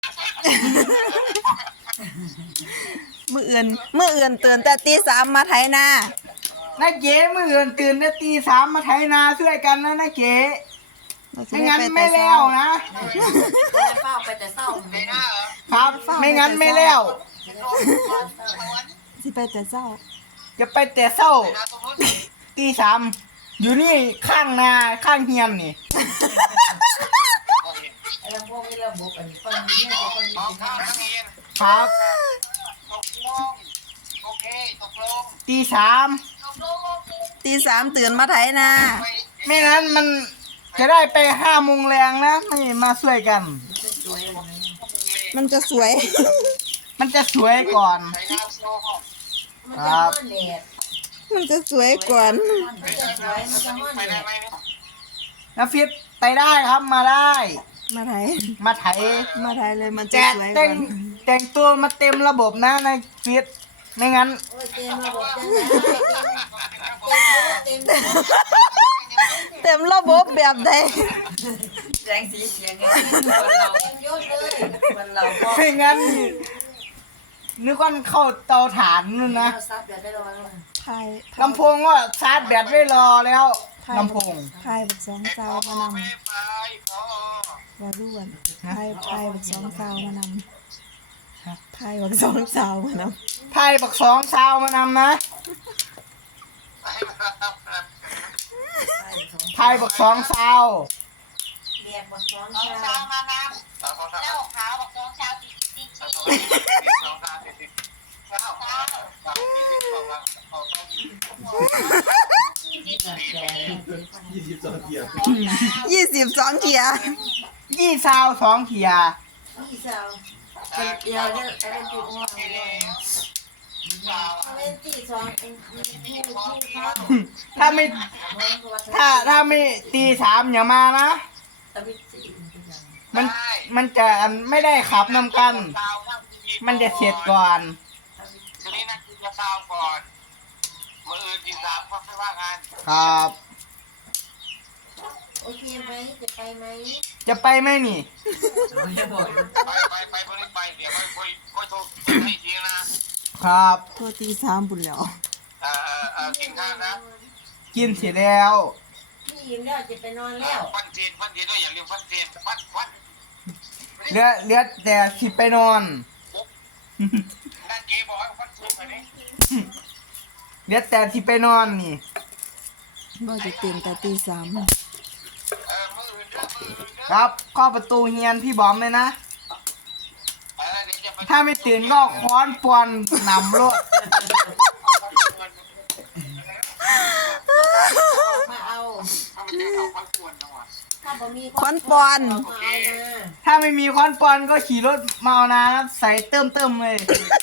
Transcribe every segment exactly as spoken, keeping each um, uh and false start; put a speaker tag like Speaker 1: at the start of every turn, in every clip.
Speaker 1: มื้ออื่นมื้ออื่นตื่นแต่ตีสามมาไถนา
Speaker 2: น้าเก๋มื้ออื่นตื่นแต่ตีสามมาไถนาช่วยกันนะน้าเก๋ไม่งั้นไม่แล้วนะ
Speaker 3: เฝ้าไปแต่เศร้า
Speaker 2: ครับไม่งั้นไม่แล้ว
Speaker 1: สิไปแต่เช้า
Speaker 2: จะไปแต่เช้าตีสามอยู่นี่ข้างนาข้างเฮียนนี่
Speaker 3: แล้วพวกนี้ระบบอันนี้ฟังเนี่ยจะฟังดี
Speaker 2: ครับตีสาม
Speaker 1: ตีสามตื่นมาไถนา
Speaker 2: ไม่งั้นมันจะได้ไปห้าโมงแรงนะไม่มาช่วยกัน
Speaker 1: มันจะสวย
Speaker 2: มันจะสวยก่อนครับ
Speaker 1: มันจะสวยก่อน
Speaker 2: น้าฟิตไปได้ครับมาได้
Speaker 1: มาไถ
Speaker 2: มาไถ
Speaker 1: มาไถเลยมันจะ
Speaker 2: แต่
Speaker 1: สวยก่
Speaker 2: แต่
Speaker 1: อง น
Speaker 2: แต่งตัวมาเต็มระบบนะนายฟิตไม่งั้น
Speaker 1: เต็มระบบแบบใด
Speaker 3: แสงสีเสียงไงคนเราเต็มยศเลยคนเรา
Speaker 2: ไม่งั้นนึกว่าเข้าเตาถ่านนู่นนะ
Speaker 1: ไทย
Speaker 2: ลำโพงก็ชาร์จแบตไว้รอแล้วลำโพง
Speaker 1: ไทยบักสองสาวมานำว่าด้วนไทยไทยบักสองสาวมานำไทยบักสองสาวมาน
Speaker 2: ำไทยบักสองสาวมานำนะไทยบักสองสาว
Speaker 3: เรียกบักสองสาวมานำแล้วขาวบักสองสาวตีตี
Speaker 1: ยี่สิบสองเทียยี่สิบสองเทีย
Speaker 2: ยี่สาวสองเทีย
Speaker 3: ยี่สาวเดียวเนี่ยอะไรตีหัวอะไรตีสอง
Speaker 2: ถ้าไม่ถ้าถ้าไม่ตีสามอย่ามานะมันมันจะไม่ได้ขับนำกันมันจะเสร็จก่อน
Speaker 4: ทีนี้นะคือจะเช้าก่อนมืออื่นตีสามก็ไม่ว่ากัน
Speaker 2: ครับ
Speaker 3: โอเคไหมจะไปไหม
Speaker 2: จะไปไหมนี่
Speaker 4: ไปไปไปพอดีไปเดี๋ยวค่อยค่อยค่อยโทรให้ทีนะครับ
Speaker 1: โทษตีสามบุญแล้ว
Speaker 4: เอ่อเอ่อกินข้าวนะ
Speaker 2: กินเสร็จแล้ว
Speaker 3: พี่ยิ้มแล้วจะไปนอนแล้ว
Speaker 4: ฟันเทียนฟันเทียนด้วยอย่าลืมฟันเทียนฟันฟัน
Speaker 2: เหลือเหลือแต่สิไปนอน
Speaker 4: นั่นเก๋บอกให้ฟันเทียนไปนี่
Speaker 2: เหลือแต่สิไปนอนนี่
Speaker 1: บ่จะตื่นแต่ตีสาม
Speaker 2: ครับเข้าประตูเฮียนพี่บอมเลยนะถ้าไม่ตื่นก็ค้อนปอนหนำรถ
Speaker 3: มาเอา
Speaker 1: ค้อนปอน
Speaker 2: ถ้าไม่มีค้อนปอนก็ขี่รถมาเอานะใส่เติมเติมเลย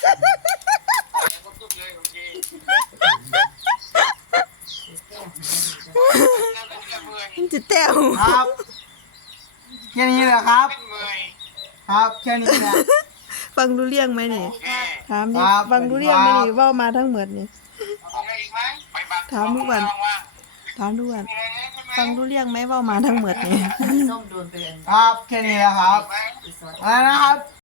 Speaker 1: มันจะแต้ว
Speaker 2: ครับแค่นี้แหละครับครับแค่นี้แหละ
Speaker 1: ฟังรู้เรื่องไหมนี่ถามดิฟังรู้เรื่องไหมนี่ว่ามาทั้งหมดนี่ถามทุกวันถามทุกวันฟังรู้เรื่องไหมว่ามาทั้งหมดนี่
Speaker 3: ส้มโดนไป
Speaker 2: ครับแค่นี้แหละครับอะไรนะครับ